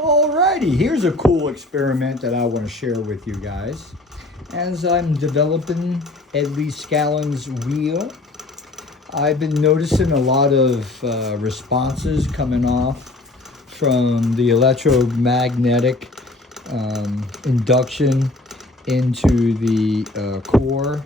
Alrighty, here's a cool experiment that I want to share with you guys. As I'm developing a Leedskalnin's wheel, I've been noticing a lot of responses coming off from the electromagnetic induction into the core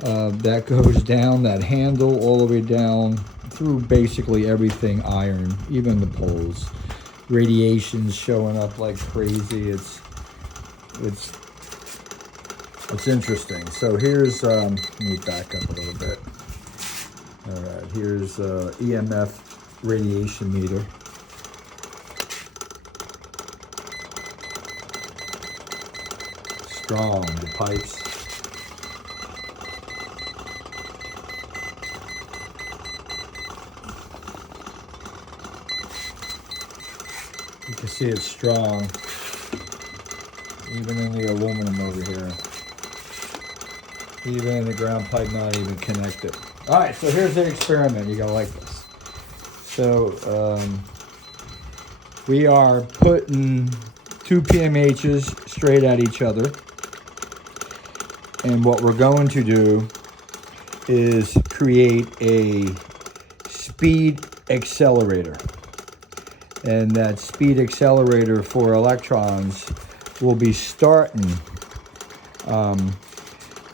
that goes down, that handle all the way down through basically everything iron, even the poles. Radiation's showing up like crazy. It's interesting. So here's let me back up a little bit. All right, here's EMF radiation meter. Strong, the pipes. You can see it's strong, even in the aluminum over here. Even in the ground pipe not even connected. All right, so here's the experiment. You're gonna like this. So we are putting two PMHs straight at each other. And what we're going to do is create a speed accelerator. And that speed accelerator for electrons will be starting.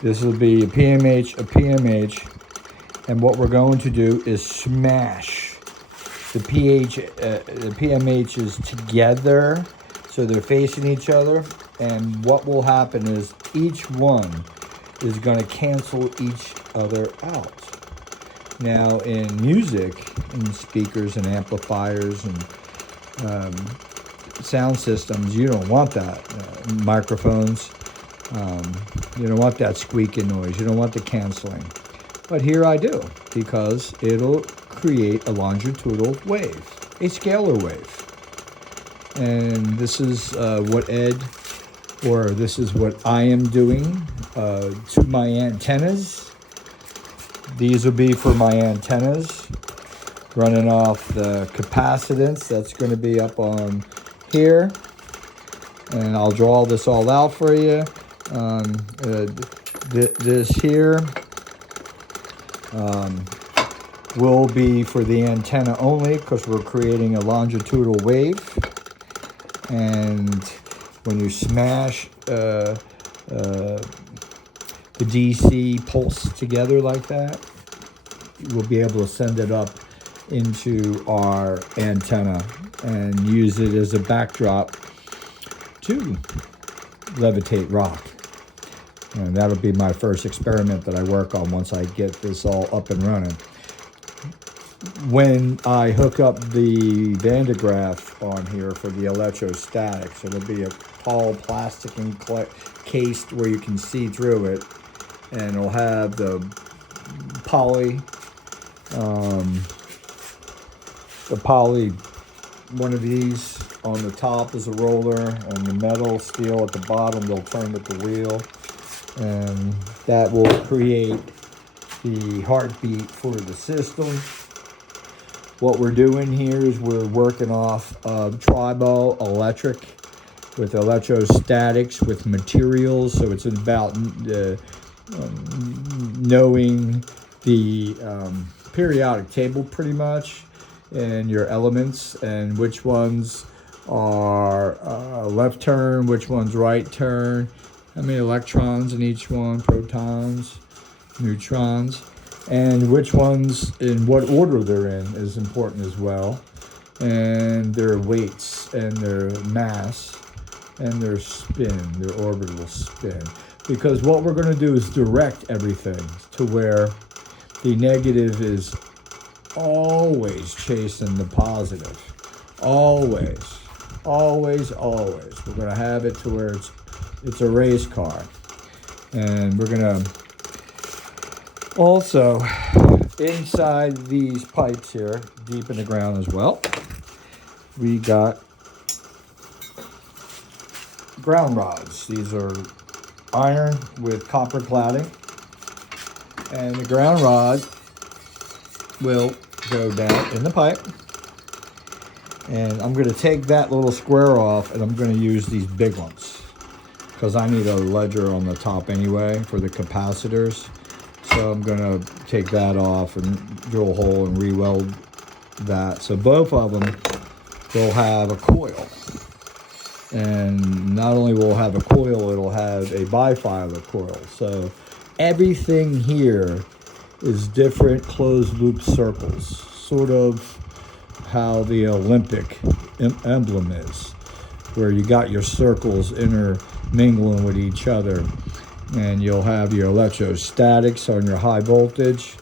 This will be a PMH, and what we're going to do is smash the PMHs together so they're facing each other. And what will happen is each one is going to cancel each other out. Now, in music, in speakers and amplifiers and sound systems, you don't want that. Microphones, you don't want that squeaking noise. You don't want the canceling. But here I do, because it'll create a longitudinal wave, a scalar wave. And this is what this is what I am doing to my antennas. These will be for my antennas, running off the capacitance that's going to be up on here. And I'll draw this all out for you. This here will be for the antenna only, because we're creating a longitudinal wave. And when you smash the DC pulse together like that, we'll be able to send it up into our antenna and use it as a backdrop to levitate rock. And that'll be my first experiment that I work on once I get this all up and running. When I hook up the Van de Graaff on here for the electrostatics, it'll be a tall plastic encased where you can see through it, and it'll have the one of these on the top is a roller, and the metal steel at the bottom, they'll turn with the wheel, and that will create the heartbeat for the system. What we're doing here is we're working off tribal electric with electrostatics with materials. So it's about knowing the periodic table pretty much, and your elements, and which ones are left turn, which one's right turn, how many electrons in each one, protons, neutrons, and which ones in what order they're in is important as well, and their weights and their mass and their spin, their orbital spin. Because what we're going to do is direct everything to where the negative is always chasing the positive. Always, always, always. We're going to have it to where it's a race car. And we're going to also, inside these pipes here, deep in the ground as well, we got ground rods. These are iron with copper cladding. And the ground rod will go down in the pipe, And I'm going to take that little square off, and I'm going to use these big ones because I need a ledger on the top anyway for the capacitors. So I'm going to take that off and drill a hole and re-weld that. So both of them will have a coil. And not only will it have a coil, it'll have a bifilar coil. So everything here is different closed loop circles, sort of how the Olympic emblem is, where you got your circles intermingling with each other. And you'll have your electrostatics on your high voltage.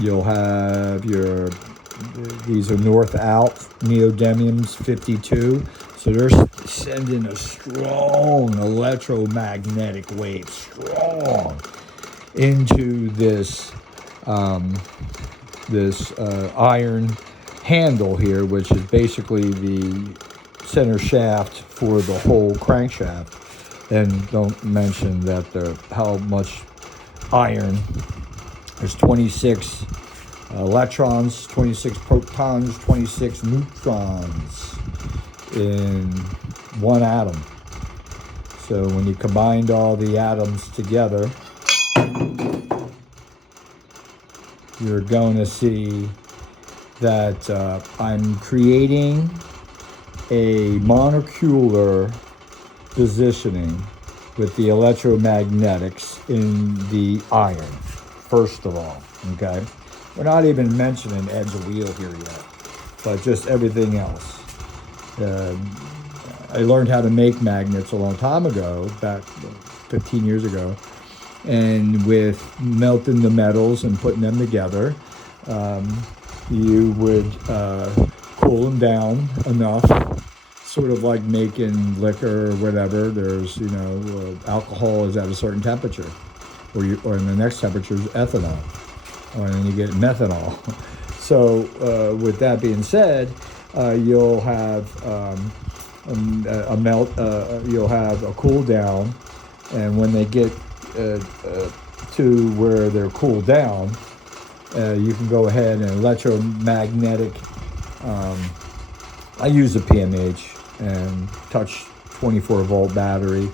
You'll have your, these are north out neodymiums 52. So they're sending a strong electromagnetic wave, strong, into this iron handle here, which is basically the center shaft for the whole crankshaft. And don't mention that how much iron. There's 26 electrons, 26 protons, 26 neutrons in one atom. So when you combined all the atoms together, you're going to see that I'm creating a monocular positioning with the electromagnetics in the iron, first of all, okay? We're not even mentioning edge of wheel here yet, but just everything else. I learned how to make magnets a long time ago, back 15 years ago, and with melting the metals and putting them together, you would cool them down enough, sort of like making liquor or whatever. There's, alcohol is at a certain temperature, or in the next temperature is ethanol, and then you get methanol. So with that being said, you'll have a melt, you'll have a cool down, and when they get to where they're cooled down, you can go ahead and electromagnetic, I use a PMH and touch 24 volt battery,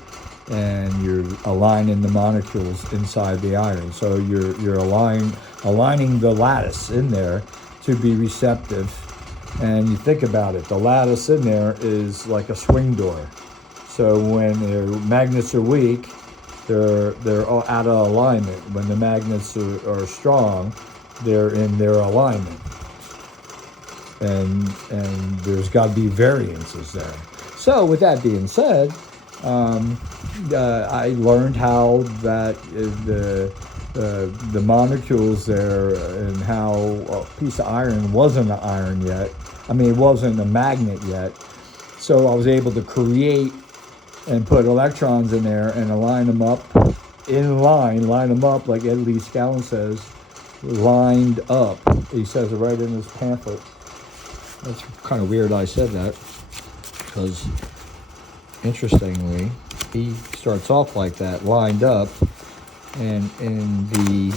and you're aligning the molecules inside the iron. So you're aligning the lattice in there to be receptive. And you think about it, the lattice in there is like a swing door. So when their magnets are weak, they're all out of alignment. When the magnets are strong, they're in their alignment. And there's got to be variances there. So with that being said, I learned how that the molecules there, and how a piece of iron wasn't an iron yet. I mean, it wasn't a magnet yet. So I was able to create and put electrons in there and align them up in line them up like Ed Leedskalnin says, lined up. He says it right in his pamphlet. That's kind of weird I said that, because interestingly, he starts off like that, lined up, and in the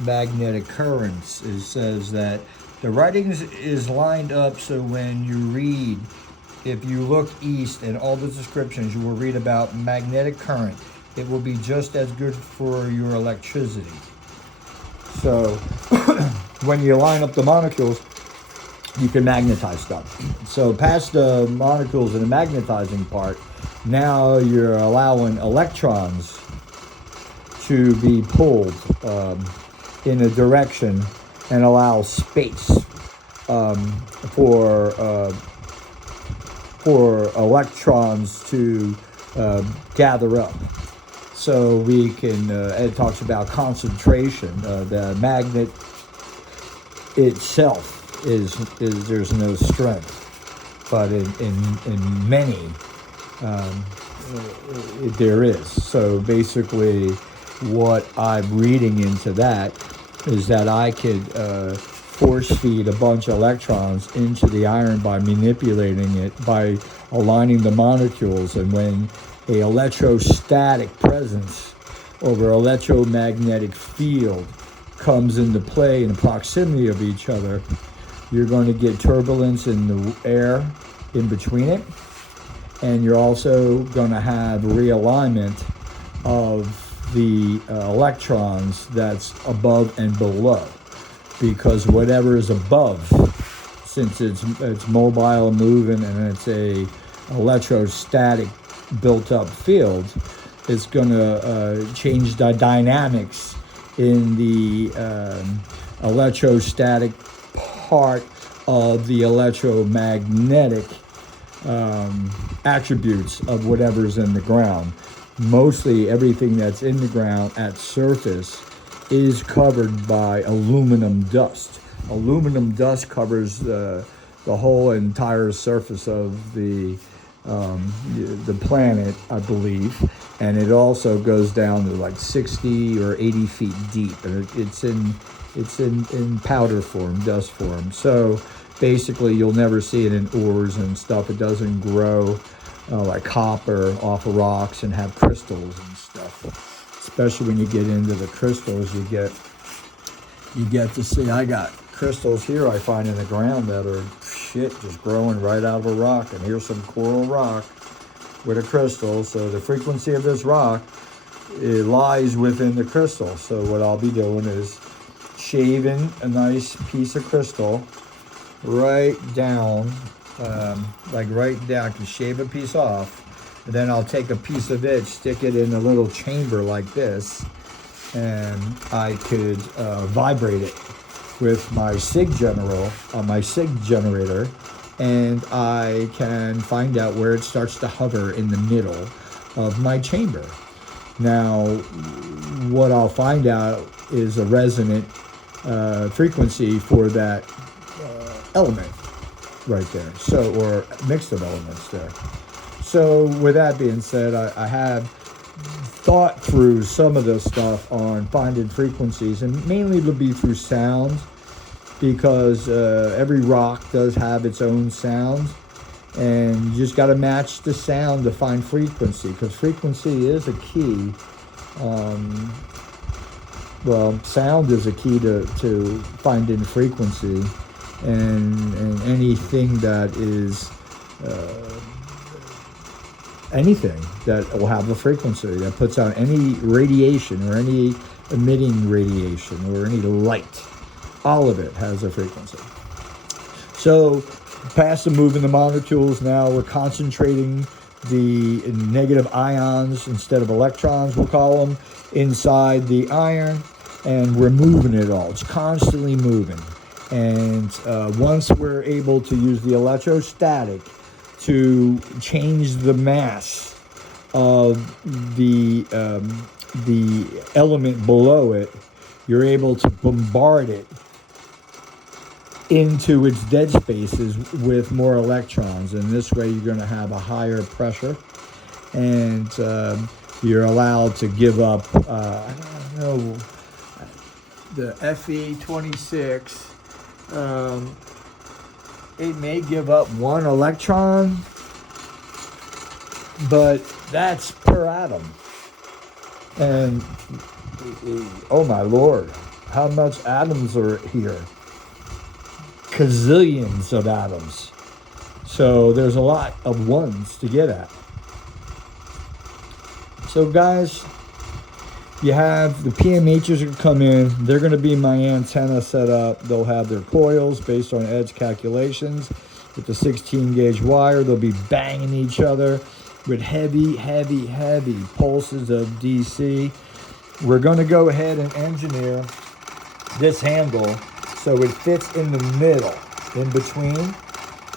magnetic currents, it says that the writing is lined up, so when you read, if you look east in all the descriptions, you will read about magnetic current. It will be just as good for your electricity. So when you line up the molecules, you can magnetize stuff. So past the molecules and the magnetizing part, now you're allowing electrons to be pulled in a direction and allow space for electrons to gather up. So we can, Ed talks about concentration. The magnet itself is there's no strength, but in many there is. So basically what I'm reading into that is that I could force feed a bunch of electrons into the iron by manipulating it, by aligning the molecules. And when a electrostatic presence over electromagnetic field comes into play in the proximity of each other, you're going to get turbulence in the air in between it, and you're also going to have realignment of the electrons that's above and below, because whatever is above, since it's mobile and moving and it's a electrostatic built-up field, it's going to change the dynamics in the electrostatic part of the electromagnetic attributes of whatever's in the ground. Mostly everything that's in the ground at surface is covered by aluminum dust. Aluminum dust covers the whole entire surface of the planet, I believe, and it also goes down to like 60 or 80 feet deep, and it's in powder form, dust form. So basically, you'll never see it in ores and stuff. It doesn't grow like copper off of rocks and have crystals and stuff. Especially when you get into the crystals, you get to see. I got crystals here I find in the ground that are just growing right out of a rock, and here's some coral rock with a crystal. So the frequency of this rock, it lies within the crystal. So what I'll be doing is shaving a nice piece of crystal right down, like right down. I can shave a piece off, and then I'll take a piece of it, stick it in a little chamber like this, and I could vibrate it with my SIG generator, and I can find out where it starts to hover in the middle of my chamber. Now, what I'll find out is a resonant frequency for that element right there, so, or mix of elements there. So with that being said, I have thought through some of this stuff on finding frequencies, and mainly it'll be through sound, because every rock does have its own sound, and you just got to match the sound to find frequency, because frequency is a key. Well, sound is a key to finding frequency, and anything that is anything that will have a frequency that puts out any radiation or any emitting radiation or any light, all of it has a frequency. So past the moving the molecules, now we're concentrating the negative ions instead of electrons, we'll call them, inside the iron, and we're moving it all. It's constantly moving. And once we're able to use the electrostatic to change the mass of the element below it, you're able to bombard it into its dead spaces with more electrons, and this way you're going to have a higher pressure, and you're allowed to give up, I don't know, the Fe26, it may give up 1 electron, but that's per atom. And oh my Lord, how much atoms are here? Gazillions of atoms. So there's a lot of ones to get at. So guys, you have the PMHs that come in. They're going to be my antenna set up. They'll have their coils based on edge calculations. With the 16 gauge wire, they'll be banging each other with heavy pulses of DC. We're going to go ahead and engineer this handle so it fits in the middle, in between.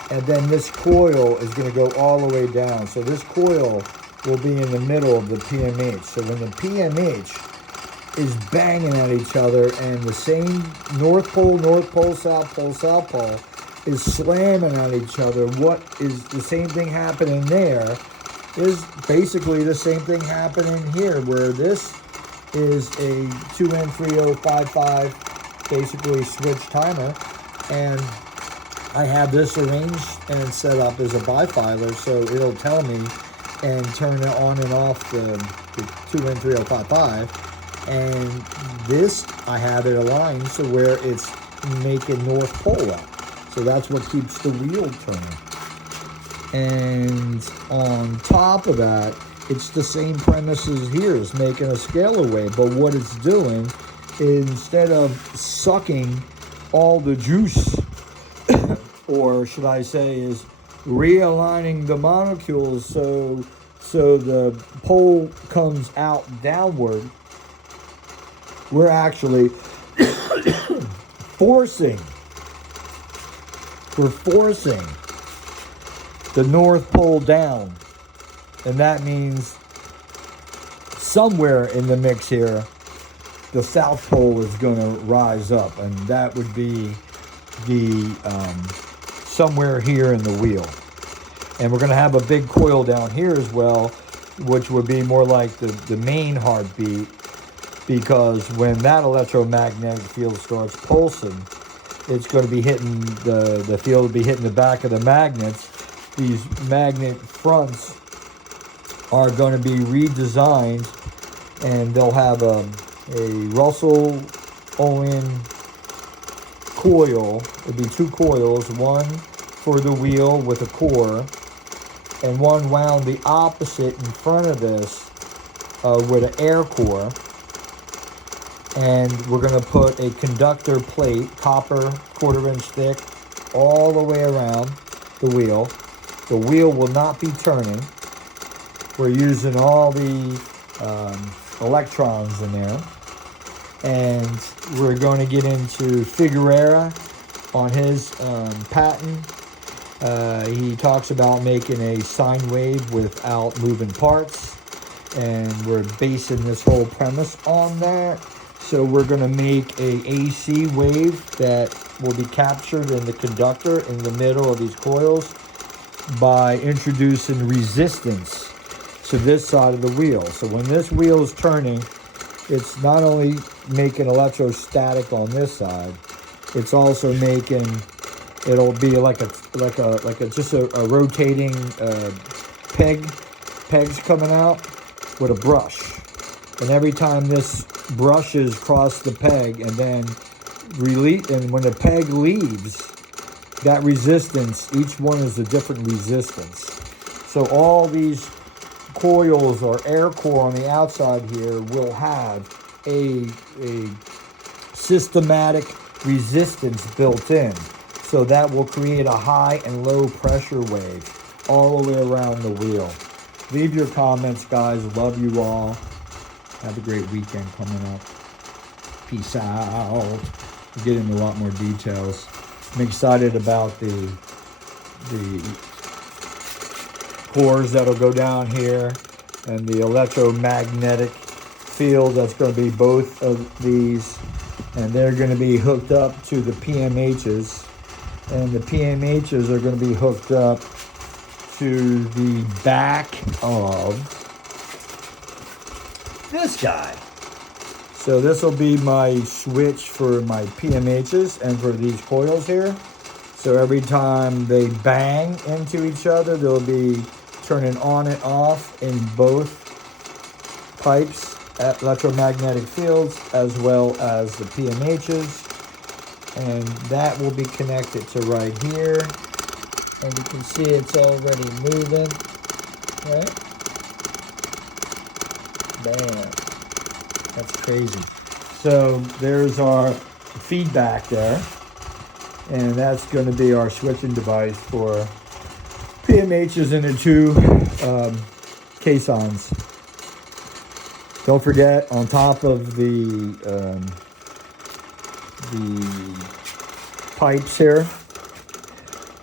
And then this coil is going to go all the way down. So this coil will be in the middle of the PMH. So when the PMH is banging at each other and the same North Pole, South Pole is slamming at each other, what is the same thing happening there is basically the same thing happening here, where this is a 2N3055 basically switch timer, and I have this arranged and set up as a bifiler, so it'll tell me and turn it on and off the 2N3055. And this, I have it aligned to where it's making North Pole up. So that's what keeps the wheel turning. And on top of that, it's the same premise as here. It's making a scalar wave, but what it's doing, instead of sucking all the juice, or should I say, is realigning the molecules so the pole comes out downward, we're actually forcing the North Pole down. And that means somewhere in the mix here, the South Pole is going to rise up. And that would be the somewhere here in the wheel. And we're going to have a big coil down here as well, which would be more like the main heartbeat, because when that electromagnetic field starts pulsing, it's going to be hitting the field will be hitting the back of the magnets. These magnet fronts are going to be redesigned, and they'll have a Russell Owen coil. It'll be two coils, one for the wheel with a core, and one wound the opposite in front of this with an air core. And we're going to put a conductor plate, copper, 1/4 inch thick, all the way around the wheel. The wheel will not be turning. We're using all the electrons in there. And we're going to get into Figueroa on his patent. He talks about making a sine wave without moving parts. And we're basing this whole premise on that. So we're going to make a AC wave that will be captured in the conductor in the middle of these coils by introducing resistance to this side of the wheel. So when this wheel is turning, it's not only making electrostatic on this side, it's also making, it'll be like a just a rotating pegs coming out with a brush. And every time this brushes across the peg and then release, and when the peg leaves, that resistance, each one is a different resistance. So all these coils or air core on the outside here will have a systematic resistance built in. So that will create a high and low pressure wave all the way around the wheel. Leave your comments, guys. Love you all. Have a great weekend coming up. Peace out. We'll get into a lot more details. I'm excited about the cores that'll go down here and the electromagnetic field that's going to be both of these, and they're going to be hooked up to the PMHs, and the PMHs are going to be hooked up to the back of this guy. So this will be my switch for my PMHs and for these coils here. So every time they bang into each other, they'll be turning on and off in both pipes at electromagnetic fields as well as the PMHs. And that will be connected to right here. And you can see it's already moving, right? Bam. That's crazy. So there's our feedback there. And that's going to be our switching device for PMHs in the two caissons. Don't forget, on top of the pipes here,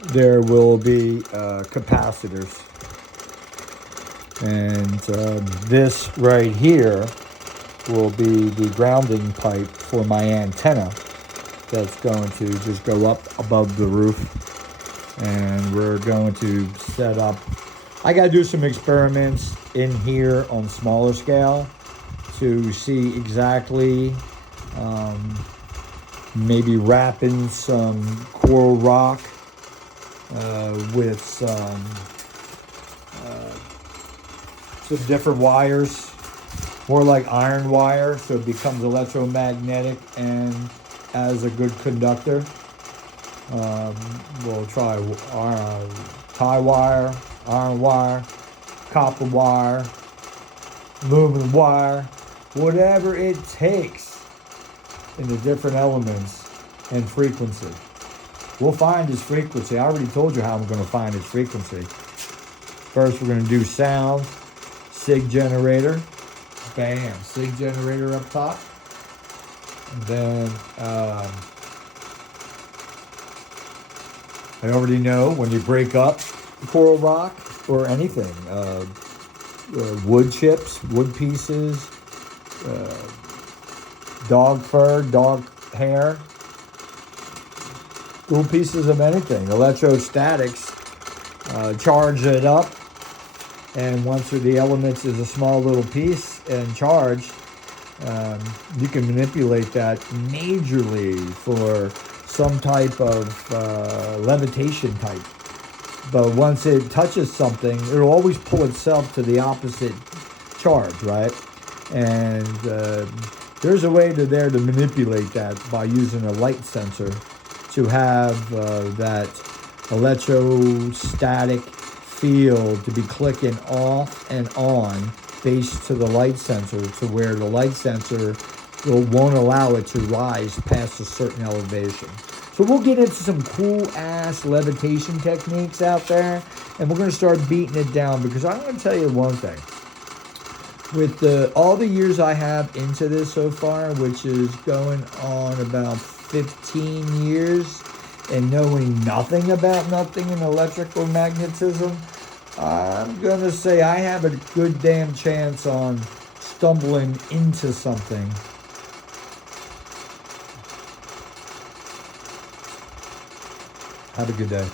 there will be capacitors. And this right here will be the grounding pipe for my antenna that's going to just go up above the roof. And we're going to set up, I got to do some experiments in here on smaller scale to see exactly, maybe wrapping some coral rock with some different wires, more like iron wire, so it becomes electromagnetic and as a good conductor. We'll try tie wire, iron wire, copper wire, aluminum wire, whatever it takes in the different elements and frequency. We'll find its frequency. I already told you how I'm going to find its frequency. First, we're going to do sound, sig generator, bam, sig generator up top. And then I already know when you break up coral rock or anything, wood chips, wood pieces, dog fur, dog hair, little pieces of anything, electrostatics, charge it up, and once the elements is a small little piece and charged, you can manipulate that majorly for some type of levitation type. But once it touches something, it'll always pull itself to the opposite charge, right? And there's a way to manipulate that by using a light sensor to have that electrostatic field to be clicking off and on based to the light sensor, to where the light sensor won't allow it to rise past a certain elevation. So we'll get into some cool ass levitation techniques out there, and we're going to start beating it down, because I'm going to tell you one thing. With all the years I have into this so far, which is going on about 15 years, and knowing nothing in electrical magnetism, I'm going to say I have a good damn chance on stumbling into something. Have a good day.